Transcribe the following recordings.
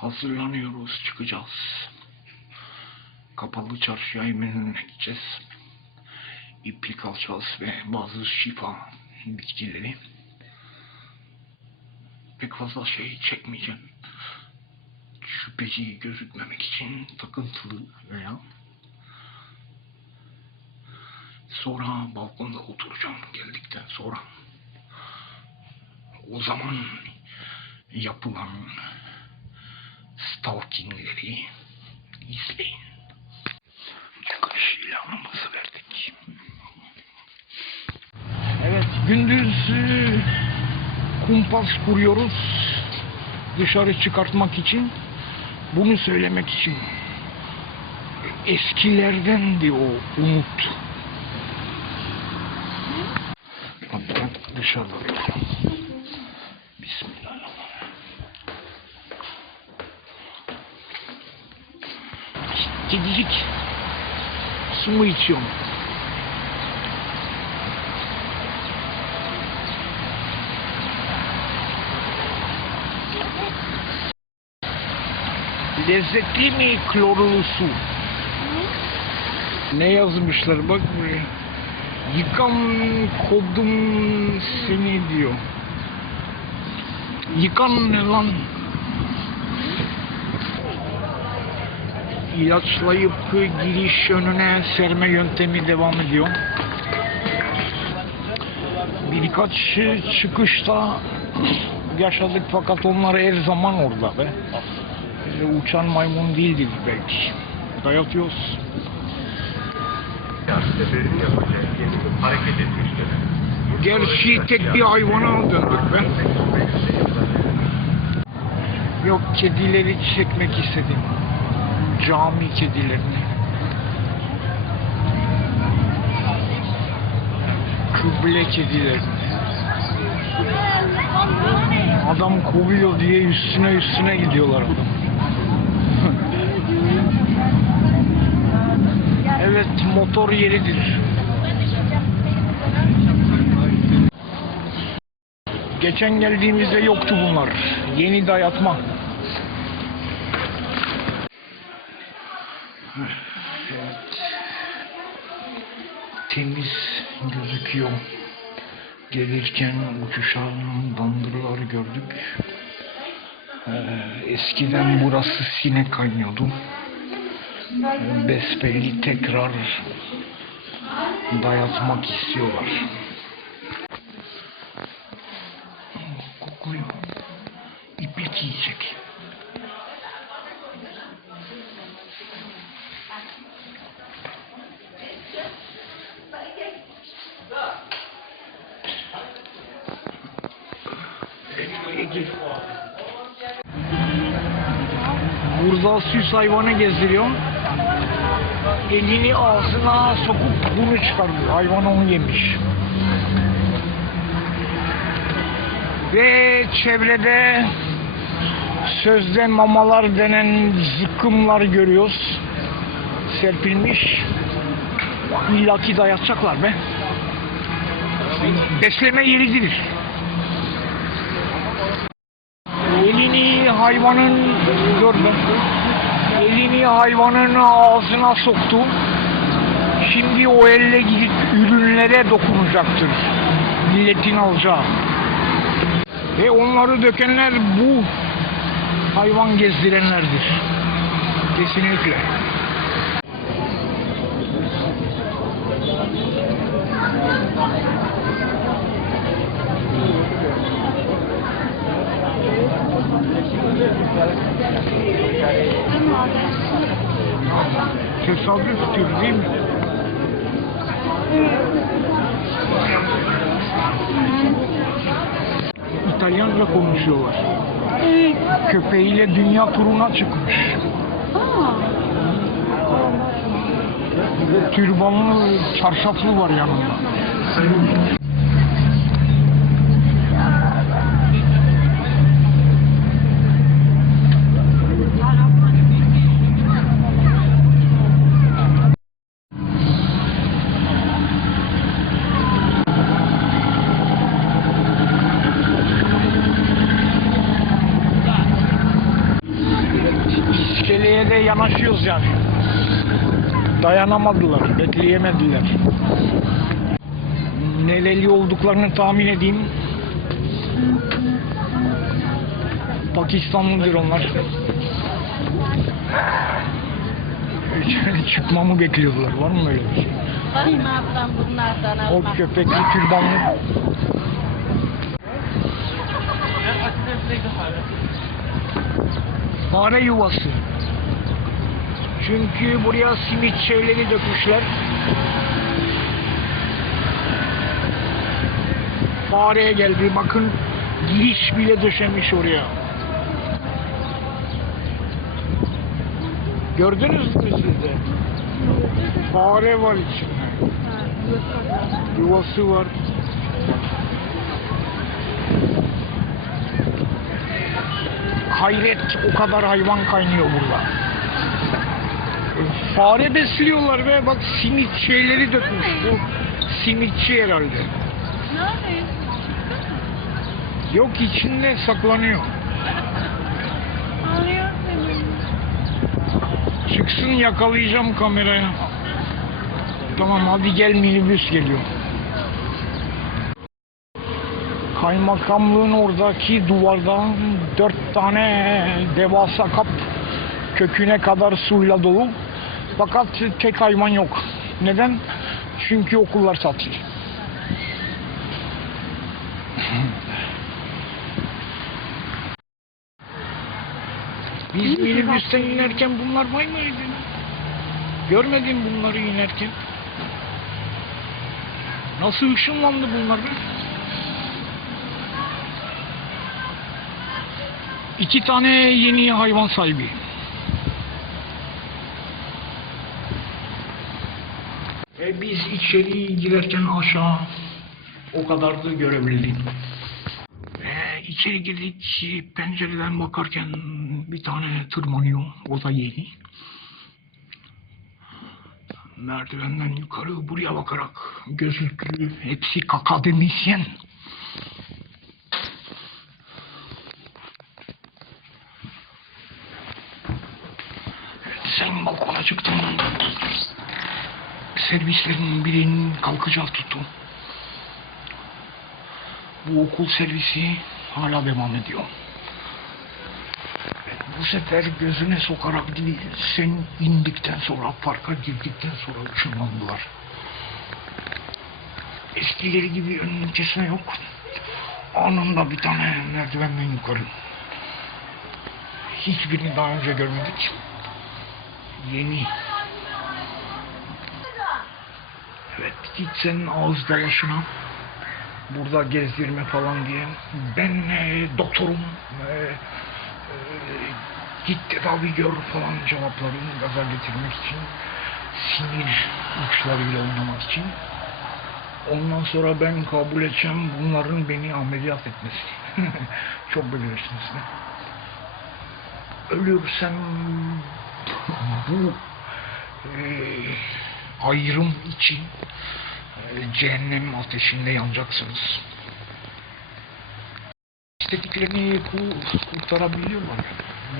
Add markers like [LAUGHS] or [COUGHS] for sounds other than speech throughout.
Hazırlanıyoruz, çıkacağız. Kapalı çarşıya Eminönü'ne gideceğiz. İplik alacağız ve bazı şifa bitkileri. Pek fazla şey çekmeyeceğim. Şüpheci gözükmemek için takıntılı veya sonra balkonda oturacağım geldikten sonra. O zaman yapılan stalkingleri izleyin. Çıkış ilanımızı verdik. Evet, gündüz kumpas kuruyoruz. Dışarı çıkartmak için. Bunu söylemek için. Eskilerdendi o umut. Ben dışarıda Kedicik. Su mu içiyorum? Lezzetli mi klorlu su? Ne yazmışlar bak buraya. Yıkan kodum seni diyor. Yıkan ne lan? İlaçlayıp giriş önüne serme yöntemi devam ediyor. Birkaç çıkışta yaşadık fakat onlar her zaman orada be. Uçan maymun değildir belki. Dayatıyoruz. Gerçi tek bir hayvana döndük be. Yok kedileri çekmek istedim. Cami kedilerini. Kıble kedilerini. Adam kovuyor diye üstüne üstüne gidiyorlar adam. [LAUGHS] evet motor yeridir. Geçen geldiğimizde yoktu bunlar. Yeni dayatma. Gözüküyor. Gelirken uçuşan bandırları gördük. Ee, eskiden burası sinek kaynıyordu. Ee, Besbelli tekrar dayatmak istiyorlar. Kokuyor. Burada süs hayvanı gezdiriyor. Elini ağzına sokup bunu çıkarıyor. Hayvan onu yemiş. Ve çevrede sözde mamalar denen zıkkımlar görüyoruz. Serpilmiş. İllaki dayatacaklar be. Besleme yeridir. Elini hayvanın ben. Elini hayvanın ağzına soktu. Şimdi o elle gidip ürünlere dokunacaktır. Milletin alacağı. Ve onları dökenler bu hayvan gezdirenlerdir. Kesinlikle. Tesadüf tür değil mi? İtalyanca konuşuyorlar. Köpeğiyle dünya turuna çıkmış. Türbanlı çarşaflı var yanında. Dayanamadılar, bekleyemediler. Neleli olduklarını tahmin edeyim. Pakistanlıdır onlar. Çıkmamı bekliyorlar. Var mı öyle bir şey? Bakayım ablam bunlardan O almak. köpekli türbanlı. Fare yuvası. Çünkü buraya simit şeyleri dökmüşler. Fareye geldi. Bakın giriş bile döşemiş oraya. Gördünüz mü siz de? Fare var içinde. Yuvası var. Hayret o kadar hayvan kaynıyor burada. Fare besliyorlar ve bak simit şeyleri dökmüş. Bu simitçi herhalde. Ne yapayım? Yok içinde saklanıyor. Ağrıyor seni. Çıksın yakalayacağım kameraya. Tamam hadi gel minibüs geliyor. Kaymakamlığın oradaki duvardan dört tane devasa kap köküne kadar suyla dolu. Fakat tek hayvan yok. Neden? Çünkü okullar tatil. Biz minibüsten inerken bunlar var mıydı? Görmedim bunları inerken. Nasıl ışınlandı bunlar be? İki tane yeni hayvan sahibi. E biz içeri girerken aşağı o kadar da görebildik. E, içeri girdik pencereden bakarken bir tane tırmanıyor. O da yeni. Merdivenden yukarı buraya bakarak gözlüklü hepsi akademisyen. Sen balkona çıktın. Servislerin birinin kalkacağı tuttu. Bu okul servisi hala devam ediyor. Bu sefer gözüne sokarak değil, sen indikten sonra, parka girdikten sonra ışınlandılar. Eskileri gibi önünün yok. Anında bir tane merdivenden yukarı. Hiçbirini daha önce görmedik. Yeni. Evet, git senin ağız dalaşına. Burada gezdirme falan diye. Ben e, doktorum. E, e, git tedavi gör falan cevaplarını gaza getirmek için. Sinir uçlarıyla oynamak için. Ondan sonra ben kabul edeceğim bunların beni ameliyat etmesi. [LAUGHS] Çok bilirsiniz de. Ölürsem bu e, ayrım için e, cehennem ateşinde yanacaksınız. İstediklerini ku- kurtarabiliyorlar.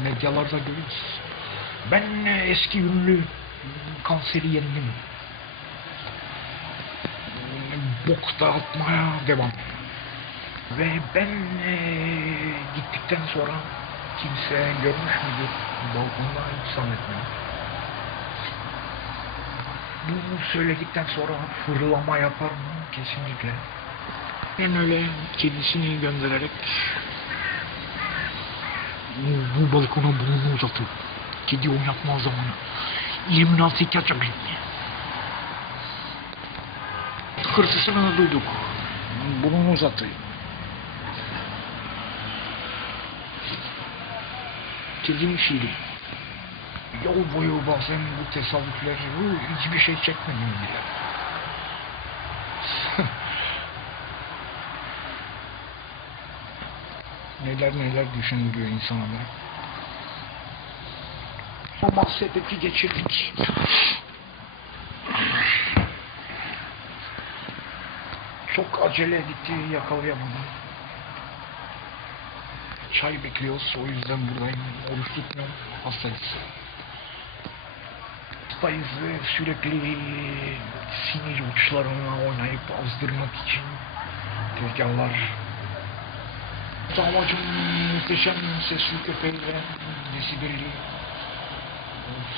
Medyalarda görüyoruz. Ben e, eski ünlü kanseri yendim. Bok dağıtmaya devam. Ve ben e, gittikten sonra kimse görmüş müdür balkonda hiç zannetmiyorum. Bunu söyledikten sonra fırlama yapar mı? Kesinlikle. Ben öyle kedisini göndererek bu, bu balkona burnunu uzatır. Kedi oynatma zamanı. Illuminati kaçabilir. Hırsızını duyduk. Burnunu uzattı. Kedim işiydi. Yol boyu bazen bu tesadüfler "Hı, hiçbir şey çekmedim bile. [LAUGHS] neler neler düşündürüyor insana be. Ama sebebi geçirdik. Çok acele gitti yakalayamadım. Çay bekliyoruz o yüzden buradayım. Oruç tutmuyorum. Hastayız. Hastayız ve sürekli sinir uçlarına oynayıp azdırmak için tezgahlar. Amacım muhteşem sesli köpeğiyle desibelli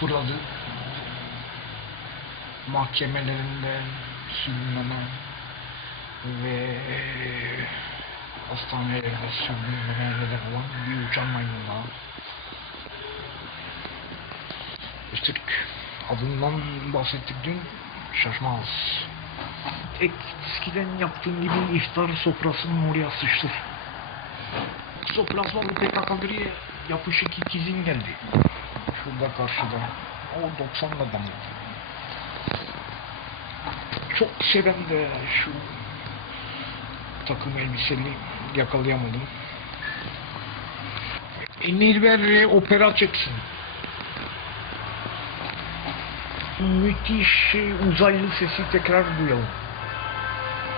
fırladı. Mahkemelerinde sürünmeme ve hastanelerde sürünmeme neden olan bir uçan maymun daha. Üstelik adından bahsettik dün şaşmaz. Eskiden yaptığın gibi iftar sofrasının oraya sıçtır. Sofrasına bir PKK biri yapışık ikizin geldi. Şurada karşıda. O 90'la damladı. Çok seven de şu takım elbiseli yakalayamadım. Emir ver opera çeksin. Müthiş uzaylı sesi tekrar duyalım.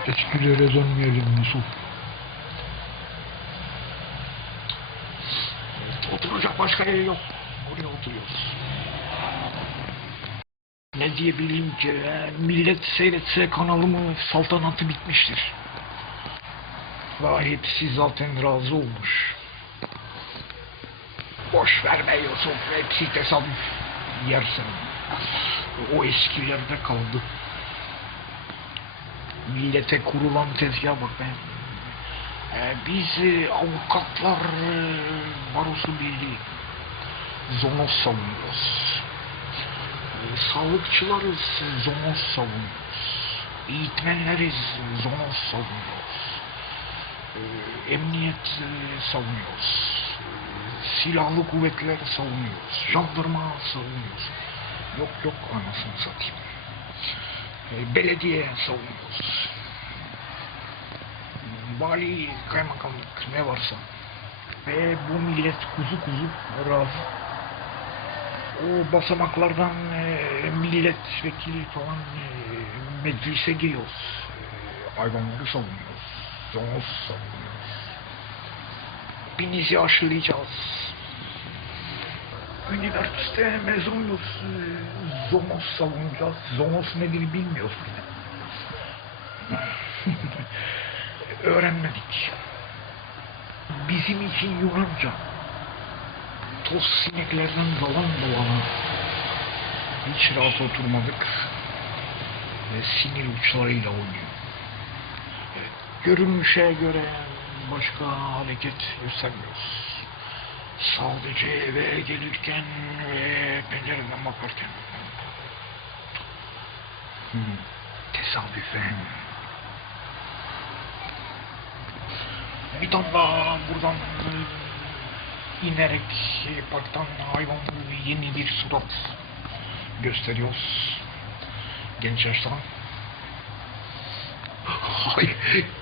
Eskilere dönmeyelim Yusuf. Oturacak başka yer yok. Oraya oturuyoruz. Ne diyebilirim ki? Millet seyretse kanalımı saltanatı bitmiştir. Ve hepsi zaten razı olmuş. Boş verme Yusuf. Hepsi tesadüf. Yersen. O eskilerde kaldı. Millete kurulan tezgah bak ben. Ee, biz e, avukatlar e, barosu birliği zonos savunuyoruz. Ee, sağlıkçılarız zonos savunuyoruz. Eğitmenleriz zonos savunuyoruz. Ee, emniyet e, savunuyoruz. Ee, silahlı kuvvetler savunuyoruz. Jandarma savunuyoruz. Yok yok anasını satayım. Ee, belediye savunuyoruz. Vali, kaymakamlık ne varsa. Ve bu millet kuzu kuzu razı. O basamaklardan e, milletvekili falan e, meclise giriyoruz. E, hayvanları savunuyoruz. Zonos savunuyoruz. Hepinizi aşılayacağız. Üniversite mezunuyuz. e, Zonos savunacağız. Zonos nedir bilmiyoruz bile. [LAUGHS] Öğrenmedik. Bizim için Yunanca. Toz sineklerden dolan dolana. Hiç rahat oturmadık. Ve sinir uçlarıyla oynuyor. E, Görünüşe göre başka hareket göstermiyoruz. Sadece eve gelirken ve pencereden bakarken. Hmm, [LAUGHS] tesadüfen. Bir daha buradan e, inerek e, parktan hayvan yeni bir surat gösteriyoruz. Genç yaştan. Ay,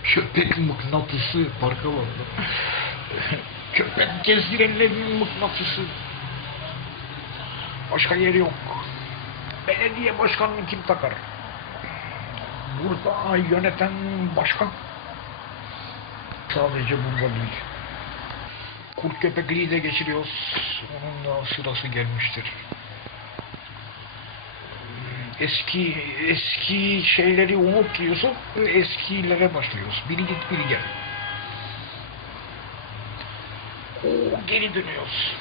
köpek mıknatısı parka vardı. [LAUGHS] Köpek gezdirenlerin mıknatısı. Başka yeri yok. Belediye başkanını kim takar? Burada yöneten başkan. Sadece burada değil. Kurt köpekliği de geçiriyoruz. Onun da sırası gelmiştir. Eski eski şeyleri unutuyorsun, eskilere başlıyoruz. Biri git biri gel. O geri dönüyoruz.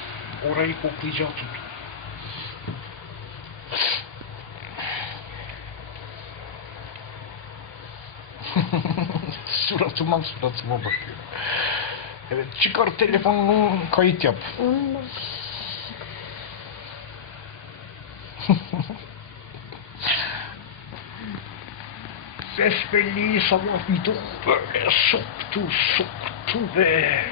Orayı koklayacağı tut. [LAUGHS] suratıma suratıma bakıyor. Evet çıkar telefonunu kayıt yap. [LAUGHS] Besbelli sabah bir böyle soktu soktu ve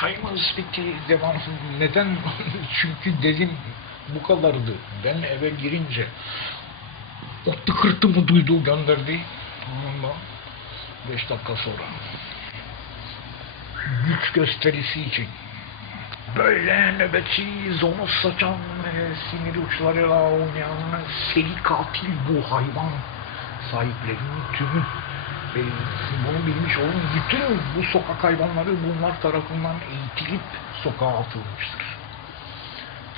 çayımız bitti devam neden? [LAUGHS] Çünkü dedim bu kadardı. Ben eve girince o tıkırtımı duydu gönderdi. Onunla beş dakika sonra güç gösterisi için böyle nöbetçi zonos saçan e, sinir uçlarıyla oynayan seri katil bu hayvan sahiplerinin tümü e, bunu bilmiş olun bütün bu sokak hayvanları bunlar tarafından eğitilip sokağa atılmıştır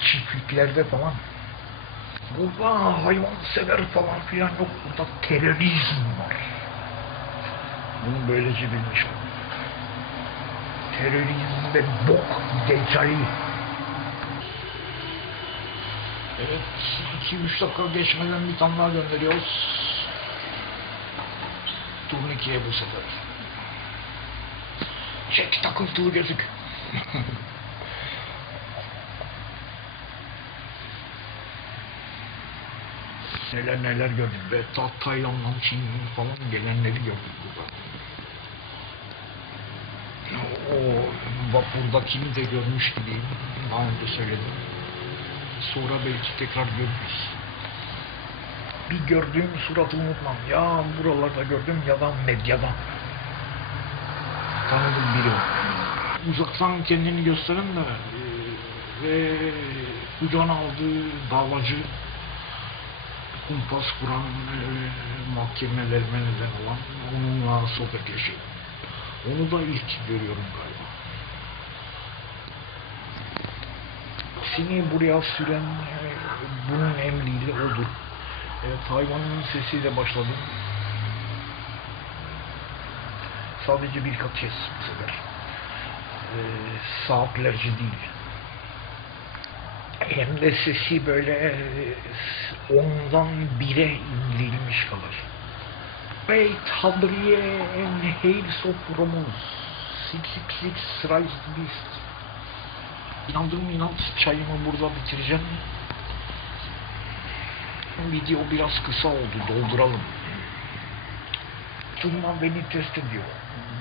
çiftliklerde falan Burada hayvansever falan filan yok. Burada terörizm var. Bunu böylece bilmiş oldum. Terörizm ve bok decali. Evet, 2-3 dakika geçmeden bir tane daha gönderiyoruz. Turnikiye bu sefer. Çek takıntılı gözük. neler neler gördük be. Ta Tayland'dan Çin'den falan gelenleri gördük burada. O vapurdakini de görmüş gibiyim. Daha önce söyledim. Sonra belki tekrar görürüz. Bir gördüğüm suratı unutmam. Ya buralarda gördüm ya da medyadan. Tanıdım biri. Uzaktan kendini gösteren de e, ve kucağına aldığı davacı kumpas kuran e, mahkemelerime neden olan onunla sohbetleşiyor. Onu da ilk görüyorum galiba. Seni buraya süren e, bunun emriyle odur. Evet, hayvanın sesiyle başladım. Sadece birkaç kez bu sefer. E, saatlerce değil. Hem de sesi böyle e, ondan bire indirilmiş kalır. Wait, Hadriye and Hales of Romulus. 666 Rise the Beast. İnandığım inat çayımı burada bitireceğim. Video biraz kısa oldu, dolduralım. Turna beni test ediyor.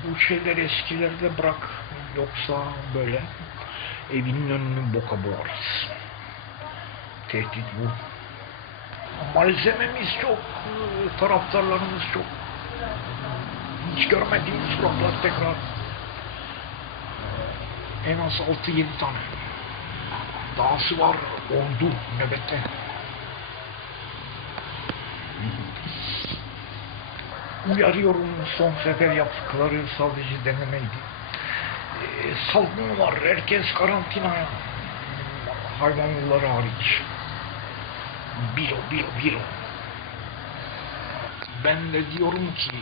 Bu şeyler eskilerde bırak, yoksa böyle evinin önünü boka boğarız. Tehdit bu. Malzememiz çok, taraftarlarımız çok. Hiç görmediğim suratlar tekrar. En az 6-7 tane. Dahası var, ordu nöbette. Uyarıyorum son sefer yaptıkları sadece denemeydi. Ee, salgın var, herkes karantinaya. Hayvanlıları hariç. Bilo, bilo, bilo. Ben de diyorum ki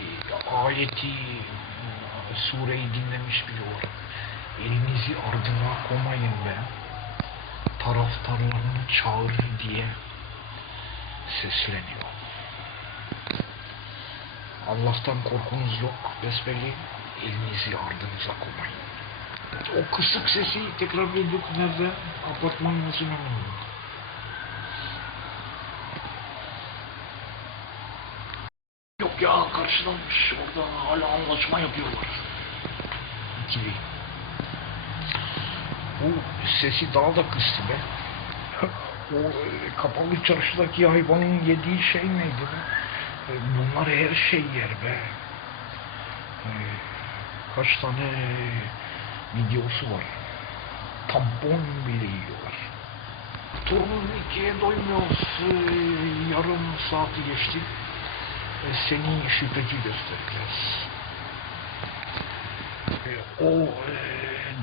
ayeti, sureyi dinlemiş biri olarak elinizi ardına koymayın be. Taraftarlarını çağırır diye sesleniyor. Allah'tan korkunuz yok besbelli. Elinizi ardınıza koymayın. O kısık sesi tekrar duyduk nerede? Apartmanın önünde. Yok ya karşılanmış. Orada hala anlaşma yapıyorlar. Gibi. Bu sesi daha da kıstı be. [LAUGHS] o e, kapalı çarşıdaki hayvanın yediği şey neydi be? E, Bunlar her şey yer be. E, Kaç tane videosu var. Tampon bile yiyorlar. Torunun ikiye doymuyoruz. E, Yarım saati geçti. E, Seni şüpheci göstereceğiz. O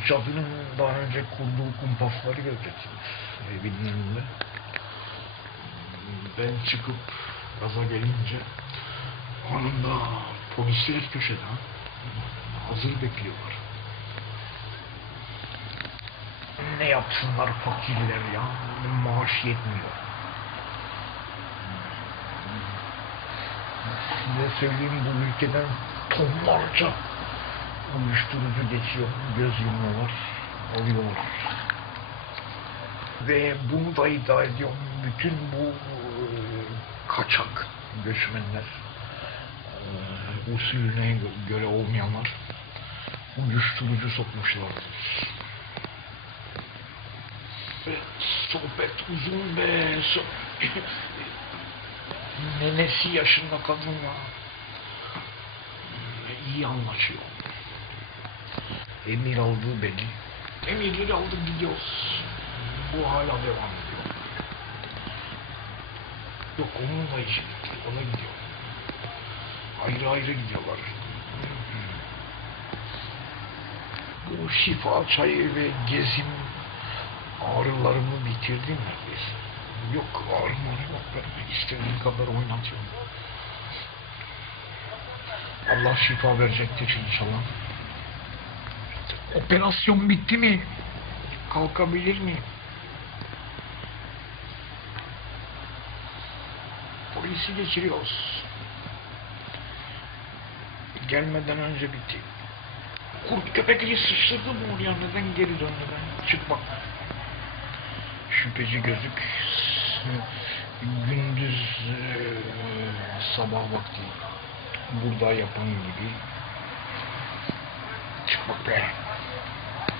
cadının daha önce kurduğu kumpasları göreceksiniz. Evinin önünde. Ben çıkıp gaza gelince anında polisler köşede hazır bekliyorlar. Ne yapsınlar fakirler ya? Maaş yetmiyor. Size söyleyeyim bu ülkeden tonlarca uyuşturucu geçiyor. Göz yumuyorlar, alıyorlar. Ve bunu da iddia ediyorum. Bütün bu kaçak göçmenler e, usulüne gö- göre olmayanlar uyuşturucu sokmuşlardır. Sohbet uzun be. So- [COUGHS] Nenesi yaşında kadınla iyi anlaşıyor. Emir aldığı belli. Emirleri aldık gidiyoruz. Bu hala devam. Yok onun da işi bitti. O da gidiyor. Ayrı ayrı gidiyorlar. Bu şifa çayı ve gezim ağrılarımı bitirdi neredeyse. Yok ağrım yok ben istediğim kadar oynatıyorum. Allah şifa verecektir inşallah. Operasyon bitti mi? Kalkabilir miyim? Polisi geçiriyoruz. Gelmeden önce bitti. Kurt köpekliği sıçradı mı oraya? Neden geri döndü ben? Çık. Şüpheci gözük. Gündüz eee, sabah vakti burada yapan gibi. Çık bak be.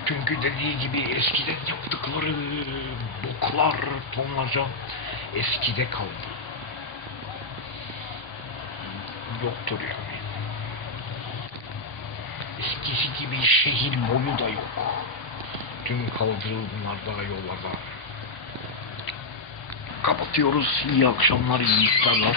Çünkü dediği gibi eskiden yaptıkları boklar tonlarca eskide kaldı. Yoktur yani. Eskisi gibi şehir boyu da yok. Tüm kaldırımlarda, yollarda. Kapatıyoruz. İyi akşamlar, iyi iftarlar.